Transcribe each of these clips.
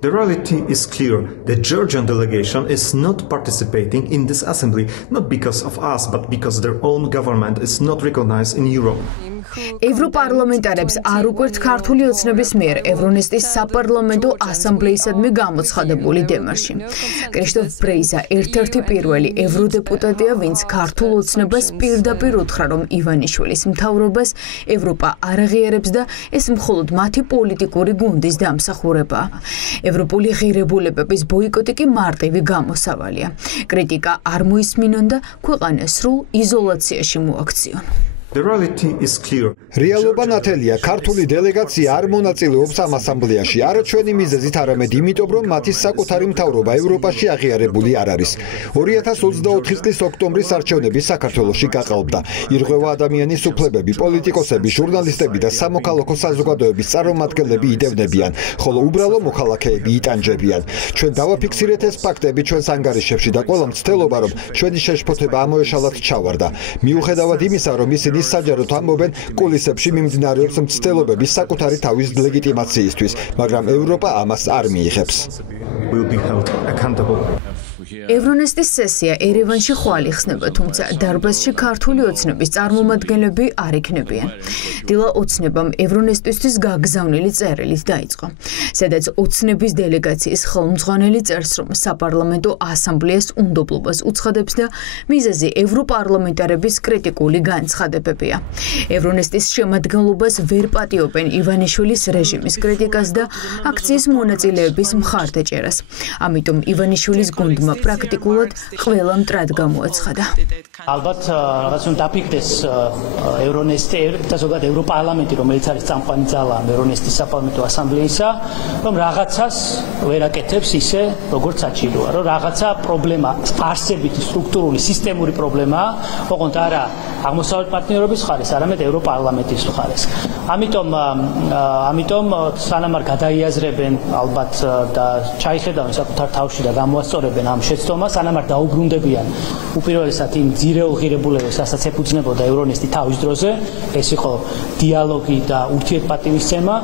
The reality is clear. The Georgian delegation is not participating in this assembly, not because of us, but because their own government is not recognized in Europe. ევროპარლამენტარებს არ უკვირთ ქართული ოცნების მიერ ევრონესტის საპარლამენტო ასამბლეისადმი გამოცხადებული დემარში. კრიშტოფ ბრეიზა ერთ-ერთი პირველი ევროდეპუტატია, ვინც ქართულ ოცნებას პირდაპირ უთხრა, რომ ივანიშვილის მთავრობას ევროპა არ აღიარებს და ეს მხოლოდ მათი პოლიტიკური გუნდის დამსახურებაა. ევროპული ღირებულებების ბოიკოტი კი მარტივი გამოსავალია. კრიტიკა არ მოისმინონ და ქვეყანა სრულ იზოლაციაში მოაქციონ. The reality is clear. რეალობა ნათელია, ქართული დელეგაცია არ მონაწილეობს ამ ასამბლეაში, არა ჩვენი მიზეზით, არამედ იმიტომ, რომ მათი საკუთარი მთავრობა ევროპაში აღიარებული არ არის. 2024 წლის ოქტომბრის არჩევნები საქართველოში გაყალბდა. ირღვევა ადამიანის უფლებები, პოლიტიკოსები, ჟურნალისტები და სამოქალაქო საზოგადოების წარმომადგენლები იდევნებიან, ხოლო უბრალო მოქალაქეები იტანჯებიან. ჩვენ დავაფიქსირეთ ეს ფაქტები ჩვენს ანგარიშებში და ყველა მცდელობა, რომ ჩვენი შეშფოთება ამოეშალათ ჩავარდა. მიუხედავად იმისა, რომ ისინი საჯაროდ ამბობენ, კულისებში მიმდინარეობს მცდელობების საკუთარი თავის ლეგიტიმაციისთვის, მაგრამ ევროპა ამას არ მიიღებს. ევრონესტის სესია ერევანში ხვალ იხსნება, თუმცა დარბაზში ქართული ოცნების წარმომადგენლები არ იქნებიან. დილა ოცნებამ ევრონესტისთვის გაგზავნილი წერილით დაიწყო, სადაც ოცნების დელეგაციის ხელმძღვანელი წერს, რომ საპარლამენტო ასამბლეას უნდობლობას უცხადებს და მიზეზი ევროპარლამენტარების კრიტიკული განცხადებებია. ევრონესტის შემადგენლობას ვერ პატიობენ ივანიშვილის რეჟიმის კრიტიკას და აქციის მონაწილეების მხარდაჭერას. ამიტომ ივანიშვილის გუნდმა პრაქტიკულად ყველა მტრად გამოაცხადა. ალბათ რაღაც უნდა დაფიქრდეს ევრონესტი და ზოგადად ევროპარლამენტი, რომელიც არის წამყვანი ძალა ევრონესტის საპარლამენტო ასამბლეისა, რომ რაღაცას ვერ აკეთებს ისე, როგორც საჭიროა, რომ რაღაცა პრობლემა, არსებითი სტრუქტურული სისტემური პრობლემაა, ოღონდ არა აღმოსავლეთ პარტნიორობის მხარეს, არამედ ევროპარლამენტის მხარეს. ამიტომ სანამ არ გადაიაზრებენ ალბათ და ჩაიხედავენ საკუთარ თავში და გამოასწორებენ ამ შეცდომას, სანამ არ დაუბრუნდებიან უპირველესად იმ ძირეულ ღირებულებებს, რასაც ეფუძნებოდა ევრონესტი თავის დროზე, ეს იყო დიალოგი და ურთიერთპატივისცემა,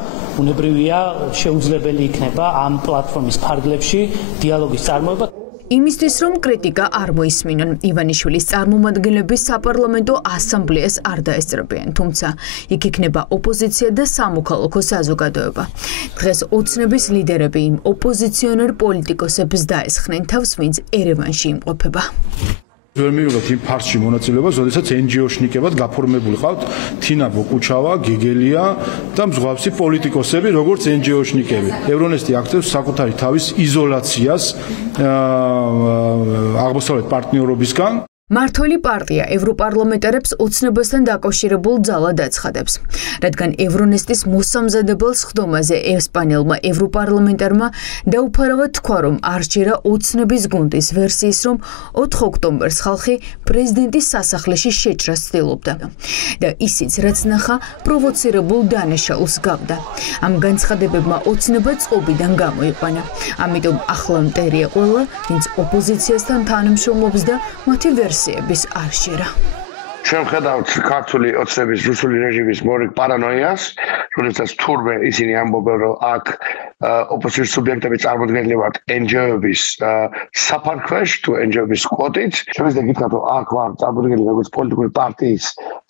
უნებრივია შეუძლებელი იქნება ამ პლატფორმის ფარგლებში დიალოგის წარმოება. იმისთვის, რომ კრიტიკა არ მოისმინონ, ივანიშვილის წარმომადგენლები საპარლამენტო ასამბლეას არ დაესწრებიან, თუმცა იქ იქნება ოპოზიცია და სამოქალაქო საზოგადოება. დღეს ოცნების ლიდერები იმ ოპოზიციონერ პოლიტიკოსებს დაესხნენ თავს, ვინც ერევანში იმყოფება. ვერ მივიღებთ იმ ფარსში მონაწილეობას, როდესაც NGO-შნიკებად გაფორმებული ყავთ თინა ბოკუჩავა, გეგელია და მსგავსი პოლიტიკოსები, როგორც NGO-შნიკები. ევრონესტი აქტებს საკუთარი თავის იზოლაციას აღმოსავლეთ პარტნიორობისგან. მართველი პარტია ევროპარლამენტარებს ოცნებასთან დაკავშირებულ ძალად აცხადებს, რადგან ევრონესტის მოსამზადებელ სხდომაზე ესპანელმა ევროპარლამენტარმა დაუფარავად თქვა, რომ არ სჯერა ოცნების გუნდის ვერსიის, რომ 4 ოქტომბერს ხალხი პრეზიდენტის სასახლეში შეჭრას ცდილობდა და ისიც, რაც ნახა, პროვოცირებულ დანაშაულს გავდა. ამ განცხადებებმა ოცნება წყობიდან გამოიყვანა. ამიტომ ახლა მტერია ყველა, ვინც ოპოზიციასთან თანამშრომლობს და მათი ვერსიების არ შეერა. ჩვენ ხედავთ ქართული ოცნების რუსული რეჟიმის მორიგ პარანოიას, როდესაც თურმე ისინი ამბობენ, რომ აქ ოპოზიციის სუბიექტები წარმოდგენილობთ NGO-ების საფარქვეშ თუ NGO-ების კვოტით. შემიძლია გითხრათ, რომ აქ ვარ წარმოდგენილი როგორც პოლიტიკური პარტიის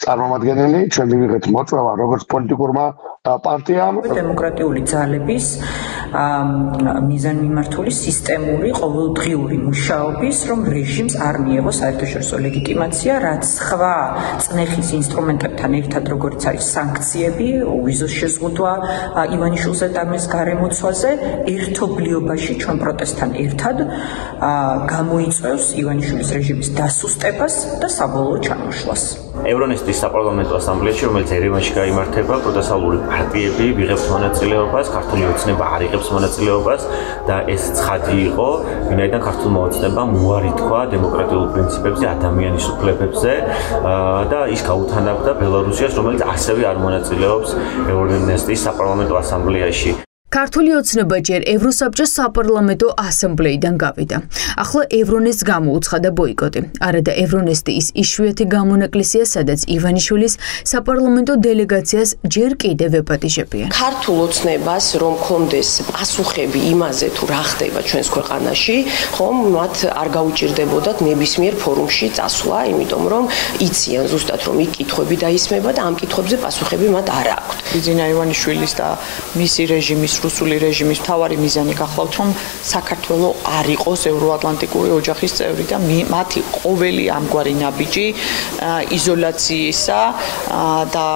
წარმომადგენელი, ჩვენ მივიღეთ მოწვევა როგორც პოლიტიკურმა პარტიამ. დემოკრატიული ძალების მიზანმიმართული სისტემური ყოველდღიური მუშაობის, რომ რეჟიმს არ მიიღო საერთაშორისო ლეგიტიმაცია, რაც სხვა წნეხის ინსტრუმენტებთან ერთად, როგორც არის სანქციები, ვიზოს შეზღუდვა ივანიშვილზე და მის გარემოცვაზე, ერთობლიობაში ჩვენ პროტესტთან ერთად გამოიწვევს ივანიშვილის რეჟიმის დასუსტებას და საბოლოო ჩამოშლას. ევრონესტის საპარლამენტო ასამბლეაში, რომელიც ერევანში გაიმართება, პროტესტალური პარტიები ვიღებთ მონაწილეობას, ქართული ოცნება არ იღებს მონაწილეობას და ეს ცხადი იყო, ვინაიდან ქართულმა ოცნებამ უარი თქვა დემოკრატიულ პრინციპებზე, ადამიანის უფლებებზე და ის გაუთანაბდა ბელარუსიას, რომელიც ასევე არ მონაწილეობს ევრონესტის საპარლამენტო ასამბლეაში. ქართული ოცნება ჯერ ევროსაბჭოს საპარლამენტო ასამბლეიდან გავიდა. ახლა ევრონესტს გამოუცხადა ბოიკოტი. არადა ევრონესტი ის იშვიათი გამონაკლისია, სადაც ივანიშვილის საპარლამენტო დელეგაციას ჯერ კიდევ ეპატიჟებიან. ქართულ ოცნებას რომ კონდეს პასუხები იმაზე თუ რა ხდება ჩვენს ქვეყანაში, ხომ მათ არ გაუჭირდებოდათ ნებისმიერ ფორუმში წასვლა, იმიტომ რომ იციან ზუსტად რომ იქ კითხვები დაისმება და ამ კითხვებზე პასუხები მათ არ აქვთ. ბიძინა ივანიშვილის და მისი რეჟიმის, რუსული რეჟიმის მთავარი მიზანი გახლავთ, რომ საქართველო არ იყოს ევროატლანტიკური ოჯახის წევრი და მათი ყოველი ამგვარი ნაბიჯი იზოლაციისა და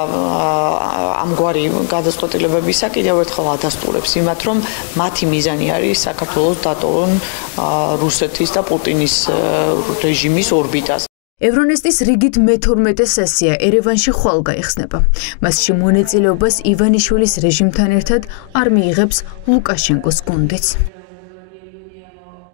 ამგვარი გადაწყვეტილებებისა კიდევ ერთხელ ადასტურებს იმათ, რომ მათი მიზანი არის საქართველოს დატოვონ რუსეთის და პუტინის რეჟიმის ორბიტას. ევრონესტის რიგით მე-12 სესია ერევანში ხვალ გაიხსნება. მასში მონაწილეობას ივანიშვილის რეჟიმთან ერთად არ მიიღებს ლუკაშენკოს გუნდიც.